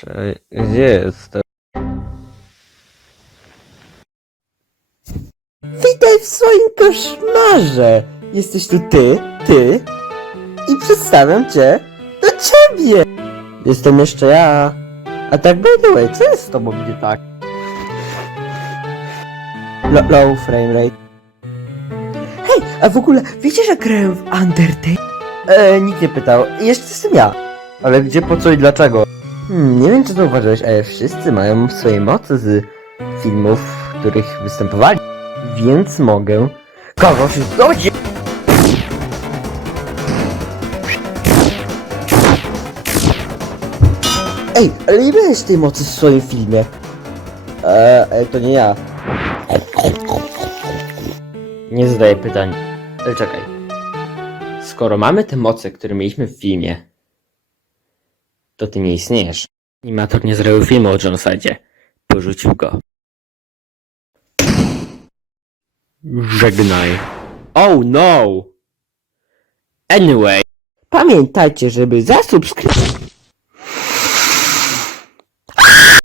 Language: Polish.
Cze- Gdzie jestem? Witaj w swoim koszmarze! Jesteś tu ty, ty i przedstawiam cię do ciebie! Jestem jeszcze ja. A tak by the way, co jest z tobą nie tak? Lo low frame rate. Hej, a w ogóle wiecie, że grałem w Undertale? E, nikt nie pytał. Jeszcze jestem ja. Ale gdzie, po co i dlaczego? Hmm, nie wiem czy zauważyłeś, ale wszyscy mają swoje moce z filmów, w których występowali. Więc mogę kogoś zdobyć. Ej, ale nie miałeś tej mocy w swoim filmie. Eee, to nie ja. Nie zadaję pytań. Ale czekaj. Skoro mamy te moce, które mieliśmy w filmie, to ty nie istniejesz. Animator nie zrobił filmu o Jonesidzie. Porzucił go. Żegnaj. Oh no! Anyway. Pamiętajcie, żeby zasubskrybować.